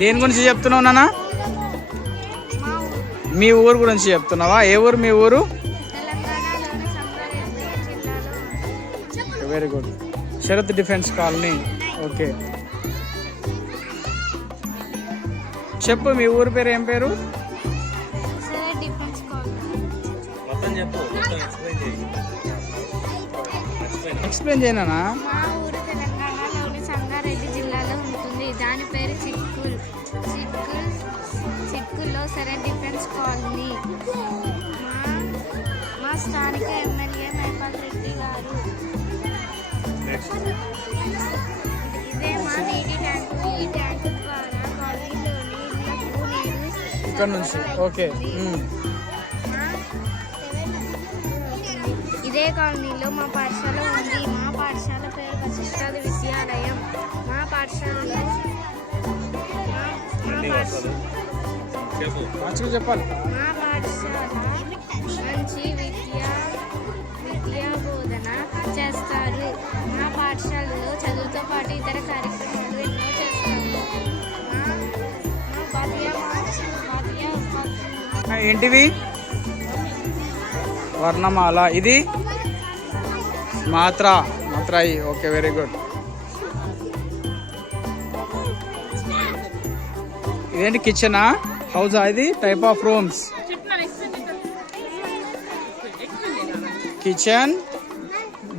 దేని గురించి చెప్తున్నావు నాన్న? మీ ఊరు గురించి చెప్తున్నావా? ఏ ఊరు మీ ఊరు? Very good. Sharath defence colony. Okay, చెప్పు మీ ఊరు పేరు ఏం పేరు? ఎక్స్ప్లెయిన్ చేయనా? మా ఊరు తెలంగాణలోని సంగారెడ్డి జిల్లాలో ఉంటుంది. దాని పేరు చిట్కుల్లో శరత్ డిఫెన్స్ కాలనీ. మా స్థానిక ఎమ్మెల్యే మైపాల్ రెడ్డి గారు. ఇదే మా నీటి ట్యాంకు. ఈ ట్యాంకు ద్వారా కాలనీలోని ఇళ్లకు నీరు ఇక్కడ నుంచి. ఓకే, ఇదే కాలనీలో మా పాఠశాల ఉంది. మా పాఠశాల పేరు వశిష్ఠాది విద్యాలయం. మా పాఠశాలలో మంచిగా చెప్పాలి. మా పాఠశాల మంచి విద్యా బోధన చేస్తారు. మా పాఠశాలలో చదువుతో పాటు ఇతర కార్యక్రమాలు ఎన్నో చేస్తారు. ఏంటివి? వర్ణమాల. ఇది మాత్రాయి. Okay, very good. ఇదేంటి? కిచెనా, హౌసా? ఇది type of rooms. Kitchen,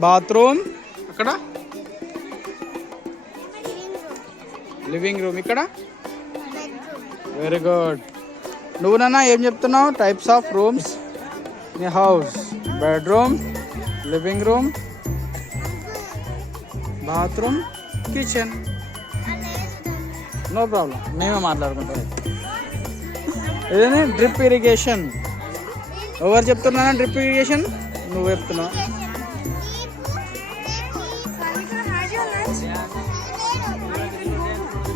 bathroom. అక్కడ లివింగ్ రూమ్. ఇక్కడ వెరీ గుడ్. నువ్వు నాన్న ఏం చెప్తున్నావు? Types of rooms in a house. Bedroom, living room, bathroom, kitchen. No problem. మేమే మాట్లాడుకుంటాం. ఇదేనే డ్రిప్ ఇరిగేషన్. ఎవరు చెప్తున్నా డ్రిప్ ఇరిగేషన్? నువ్వు చెప్తున్నావు.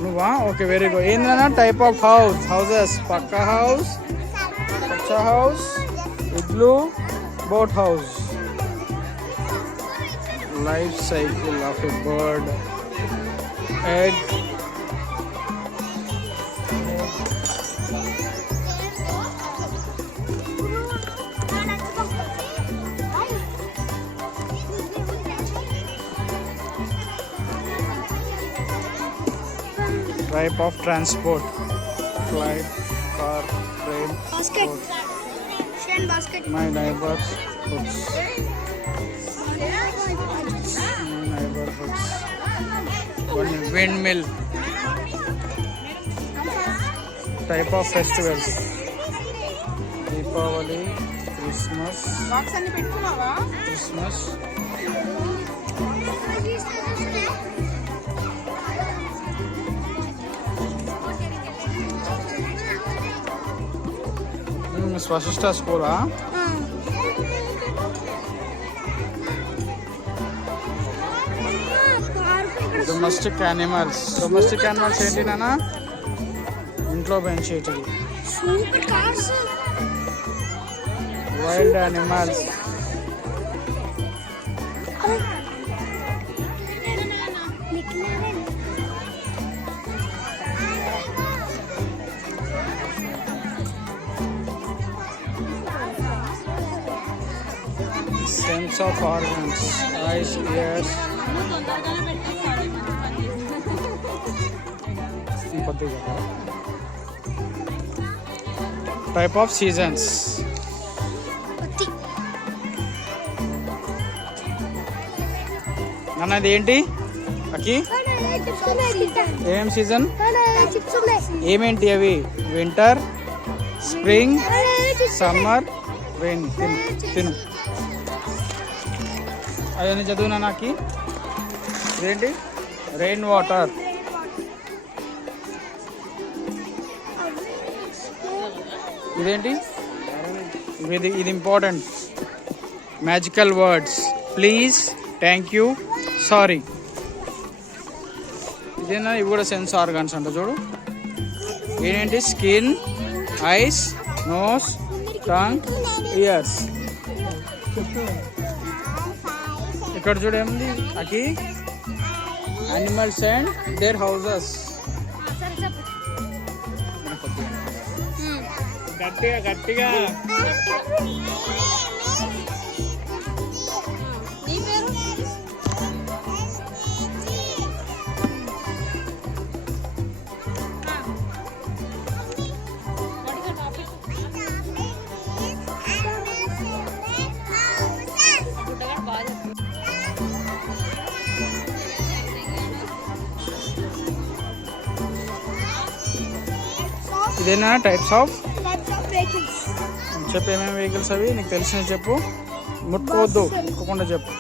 నువ్వా? Okay, very good. ఏంటన్నా? Type of houses. Pucca house, kutcha house, igloo, boat house. Life cycle of a bird. Egg. Type of transport. Flight, car, train, boat. My neighbor's books. One windmill. Type of festivals. Deepavali, Christmas. Vashishta school, huh? Domestic animals. Domestic animals ఏంటి నాన్న? ఇంట్లో పెంచేటివి. Wild animals. Sense of organs. Eyes, ears. Type of seasons. నాన్న ఇది ఏంటి? అకి ఏం season? ఏమేంటి అవి? Winter, spring, summer, rain. తిను. అవన్నీ చదువునా నాకి? ఇదేంటి? Rain water. ఇదేంటి? ఇది important. Magical words. Please, thank you, sorry. ఇదేనా? ఇవి కూడా సెన్స్ ఆర్గాన్స్ అంట. చూడు ఏంటి? Skin, eyes, nose, tongue, ears. ఇక్కడ చూడు ఏముంది? అకి animals and their houses. సరే చెప్పు. గట్టిగా గట్టిగా. నీ పేరు? ఇదేనా టైప్స్ ఆఫ్ చెప్పు, ఏమేమి వెహికల్స్ అవి నీకు తెలిసినవి చెప్పు, ముట్టుకోవద్దు, ముట్టుకోకుండా చెప్పు.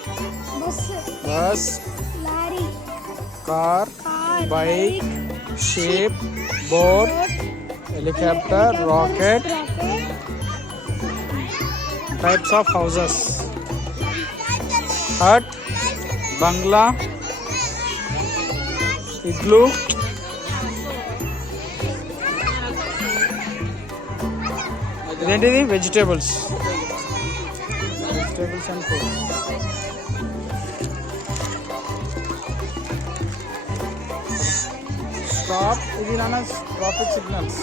Bus, lorry, car, bike, ship, boat, helicopter, rocket. Types of houses: hut, bungalow, igloo, ఇదేంటిది వెజిటేబుల్స్ అండ్ ఫుడ్. స్టాప్, ఇది నాన్న ట్రాఫిక్ సిగ్నల్స్.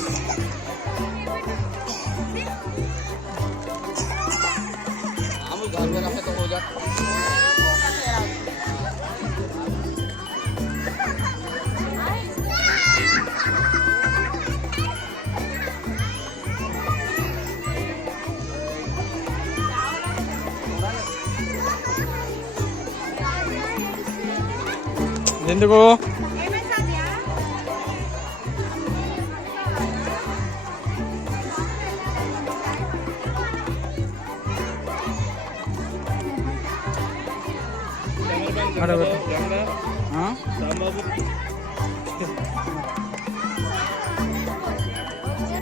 ఎందుకు కెమెరా అడగ కెమెరా రాంబాబు.